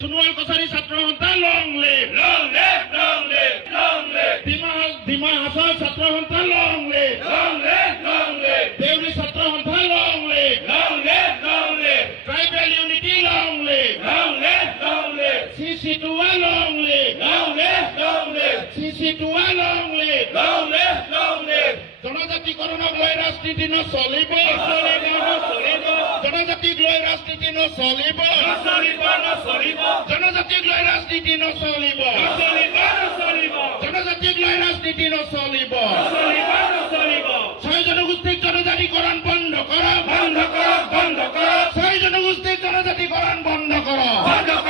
সোণোৱাল কছাৰী ছাত্ৰ সন্থা long leave Dima হাছাও ছাত্ৰ সন্থা লং লিভ দেউৰী ছাত্ৰ সন্থা long live tribal unity long live চিচিটুৱা লং লিভ চিচিটুৱা লং লিভ জনজাতিকৰণক লৈ ৰাজনীতি নচলিব জনজাতিক লৈ ৰাজনীতি নচলিব জনজাতিক লৈ ৰাজনীতি নচলিব জনজাতিক লৈ ৰাজনীতি নচলিব ছয় জনগোষ্ঠীক জনজাতিকৰণ বন্ধ কৰক ছয় জনগোষ্ঠীক জনজাতিকৰণ বন্ধ কৰক